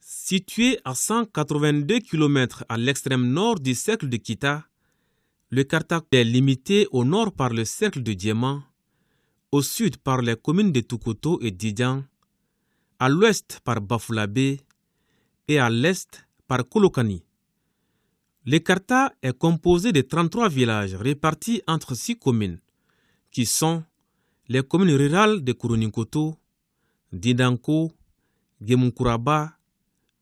Situé à 182 km à l'extrême nord du cercle de Kita, le Karta est limité au nord par le cercle de Diema, au sud par les communes de Tukoto et Didian, à l'ouest par Bafulabe et à l'est par Kolokani. Le Karta est composé de 33 villages répartis entre 6 communes, qui sont les communes rurales de Kuruninkoto, Didanko, Gemunkuraba,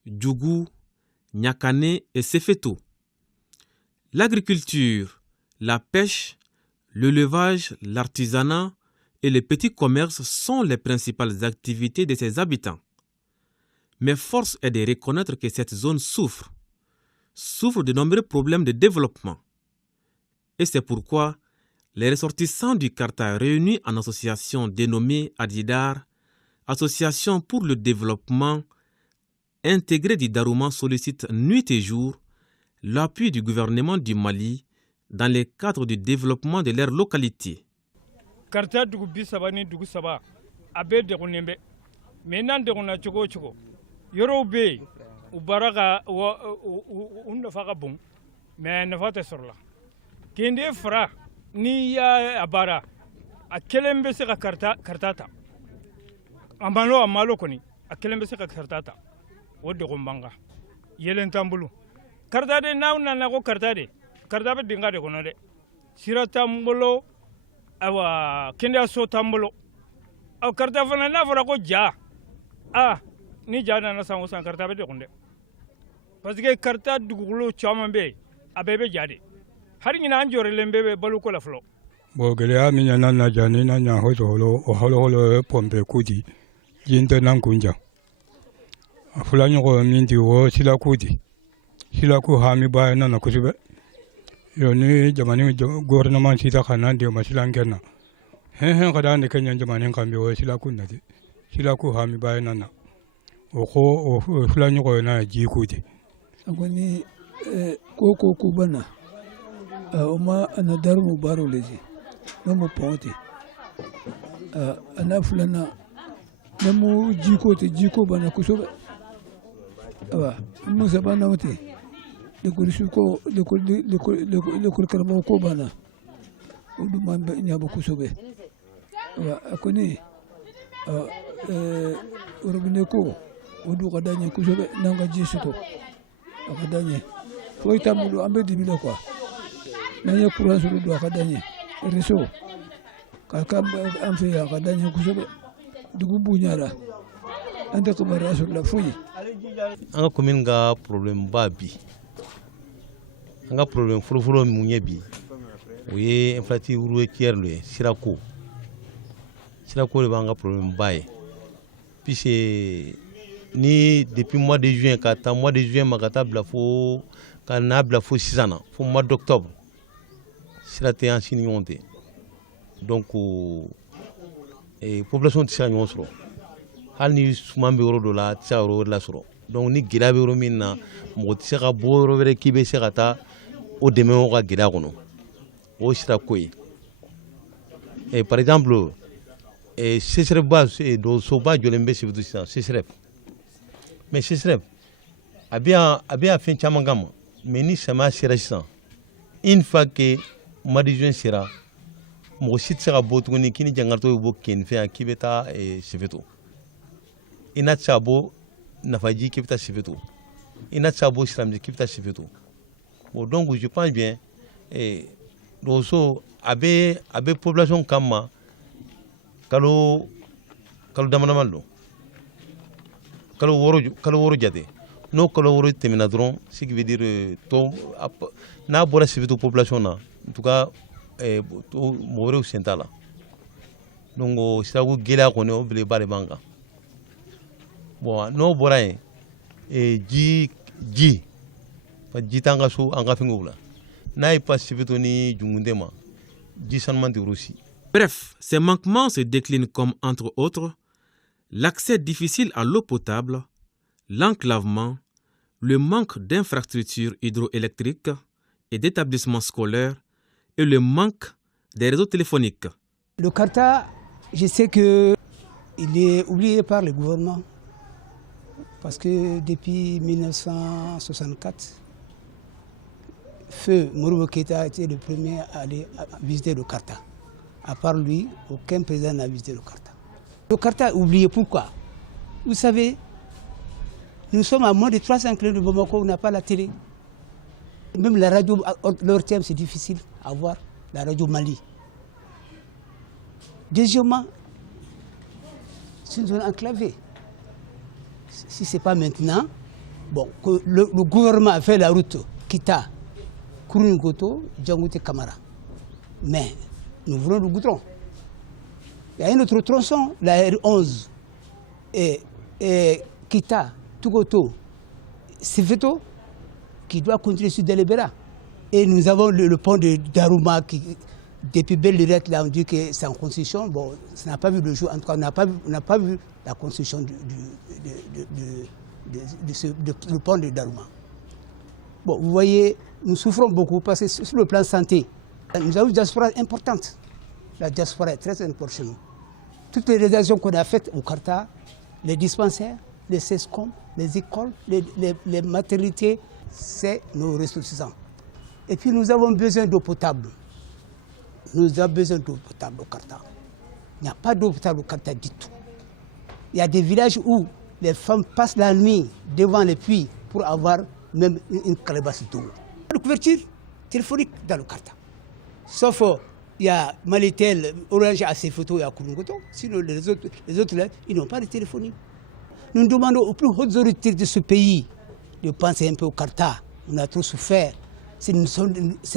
Djougou, Nyakane et Sefeto. L'agriculture, la pêche, l'élevage, l'artisanat et les petits commerces sont les principales activités de ses habitants. Mais force est de reconnaître que cette zone souffre de nombreux problèmes de développement. Et c'est pourquoi les ressortissants du Karta réunis en association dénommée Adidar, Association pour le développement intégré du Darouma, sollicitent nuit et jour l'appui du gouvernement du Mali dans le cadre du développement de leur localité. Karta dugu bisaba ni dugu saba abe de kunembe menan de kuna chogo chogo yoro be ubaraga unda faga bon mais na fata sorla kende fra ni ya abara a kelembe se ka kartata amalo koni a kelembe se ka kartata o de kumbanga yelen tambulu karta de na ko karta be dinga de kono de sirata mbolo awa kende so tambolo aw karta fana na fara ko ja ni ja na sango san karta be de konde parce que karta dugulo chama be abebe jade har ngina anjore lembe be balu ko la flo bo gele mi nyana na jani na nya ho holo o holo pompe kudi yinde nan kunja afula nyogo mindi wo sila ku ha mi ba na kusibe yoni jamani gouvernement sita kana de masilan kenna hen kada ne kenya jamani kambe wo sila ku nati sila ku ha mi ba na o ko o fula nyogo na ji kudi agoni koko kubana oma anadar mubaro lezi no mo ponte ana fulana namo jiko bana kusoba musa bana wote de kurisuko de kurkarmo ko bana udu mamba nyaba kusobe akoni urubine ko udu kadanye kusobe nanga jisuto akadanye foi tamudu ambe dibilo kwa nanya kuransu do akadanye reso kaka amfe akadanye kusobe dugu bunyara anda ko barasu la fuyi anga commune ga problème babi anga problème furo munye bi oye infrastructure routière sirako le banga problème baye puisque ni depuis mois de juin kata mois de juin makata blafo kana blafo 6 ans fo mois d'octobre sirate en signonté donc population tisa ñoo soro hal ni suman be yoro do la tisa yoro la soro donc ni gida be yoro min na mo tisa ka bo yoro were kibe se kata o deme o ka gida kono o sira koy et par exemple sesrep base do so ba jolembe se futu sa sesrep mais sesrep abia fin chama gam mais ni sama sira sa une fois que madijun sira mo sit sera botuni kini jangarto bo ken fe akibeta sefeto ina chabo nafaji kibeta sefeto ina chabo sramji kibeta sefeto bon donc je pense bien doso abe population kama kalo damanamallo kalo woro jate no kalo woro temina dron ce qui veut dire to na bora sefeto population na en tout cas mowrew sentala donc siragu gela ko ne obile bare banga bon no boraye ji pa jitanga so anga fingula nay pas sivitoni jungundema ji sanmanti russi. Bref, ces manquements se déclinent comme, entre autres, l'accès difficile à l'eau potable, l'enclavement, le manque d'infrastructures hydroélectriques et d'établissements scolaires et le manque des réseaux téléphoniques. Le Karta, je sais qu'il est oublié par le gouvernement. Parce que depuis 1964, Feu Modibo Keïta était le premier à aller visiter le Karta. À part lui, aucun président n'a visité le Karta. Le Karta est oublié, pourquoi? Vous savez, nous sommes à moins de 300 km de Bamako, on n'a pas la télé. Même la radio, leur thème, c'est difficile à voir, la radio Mali. Deuxièmement, c'est une zone enclavée. Si ce n'est pas maintenant, bon, que le gouvernement a fait la route Kita, Kourouningoto, Djangote Kamara. Mais nous voulons le goudron. Il y a un autre tronçon, la R11, et Kita, Tougoto, Sefeto, qui doit continuer sur Delebera. Et nous avons le pont de Darouma qui, depuis belle lurette, là, on dit que c'est en construction. Bon, ça n'a pas vu le jour. En tout cas, on n'a pas vu la construction du pont de Darouma. Bon, vous voyez, nous souffrons beaucoup parce que sur le plan santé, nous avons une diaspora importante. La diaspora est très importante chez nous. Toutes les réalisations qu'on a faites au Karta, les dispensaires, les CESCOM, les écoles, les maternités, c'est nos ressources. Et puis nous avons besoin d'eau potable. Nous avons besoin d'eau potable au Karta. Il n'y a pas d'eau potable au Karta du tout. Il y a des villages où les femmes passent la nuit devant les puits pour avoir même une calebasse d'eau. La couverture téléphonique dans le Karta. Sauf il y a Malitel, Orange à ses photos et à Kourouningoto. Sinon les autres là, ils n'ont pas de téléphonie. Nous demandons aux plus hautes autorités de ce pays de penser un peu au Karta. On a trop souffert. C'est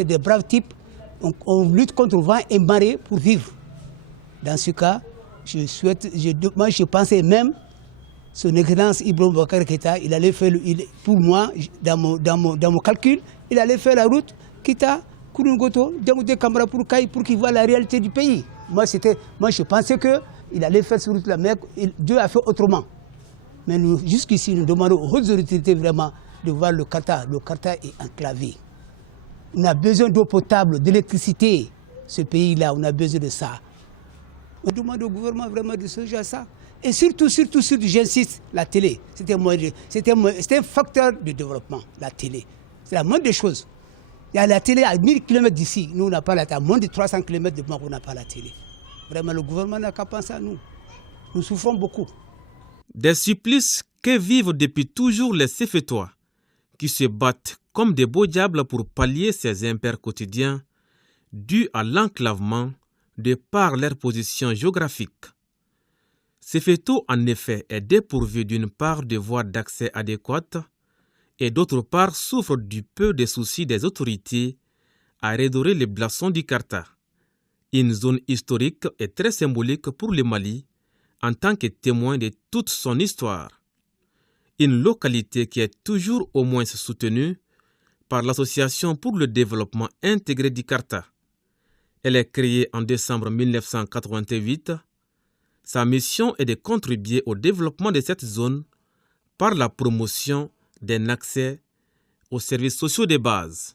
des braves types. On lutte contre le vent et marée pour vivre. Dans ce cas, je pensais même, son excellence Ibrahim Boubacar Keïta, il allait faire, pour moi, dans mon calcul, il allait faire la route Kita, Kourouningoto, Djangote Kamara pour qu'il voit la réalité du pays. Moi, je pensais qu'il allait faire cette route-là, mais Dieu a fait autrement. Mais nous, jusqu'ici, nous demandons aux hautes autorités vraiment de voir le Karta. Le Karta est enclavé. On a besoin d'eau potable, d'électricité. Ce pays-là, on a besoin de ça. On demande au gouvernement vraiment de songer à ça. Et surtout, j'insiste, la télé. C'était un facteur de développement, la télé. C'est la moindre des choses. Il y a la télé à 1000 km d'ici. Nous, on n'a pas la télé. À moins de 300 km de Bamako, on n'a pas la télé. Vraiment, le gouvernement n'a qu'à penser à nous. Nous souffrons beaucoup. Des supplices que vivent depuis toujours les Sefetois, qui se battent comme des beaux diables pour pallier ces impairs quotidiens dus à l'enclavement de par leur position géographique. Sefeto, en effet, est dépourvu d'une part de voies d'accès adéquates et d'autre part souffre du peu des soucis des autorités à redorer les blasons du Karta, une zone historique et très symbolique pour le Mali en tant que témoin de toute son histoire. Une localité qui est toujours au moins soutenue par l'Association pour le développement intégré du Karta. Elle est créée en décembre 1988. Sa mission est de contribuer au développement de cette zone par la promotion d'un accès aux services sociaux de base.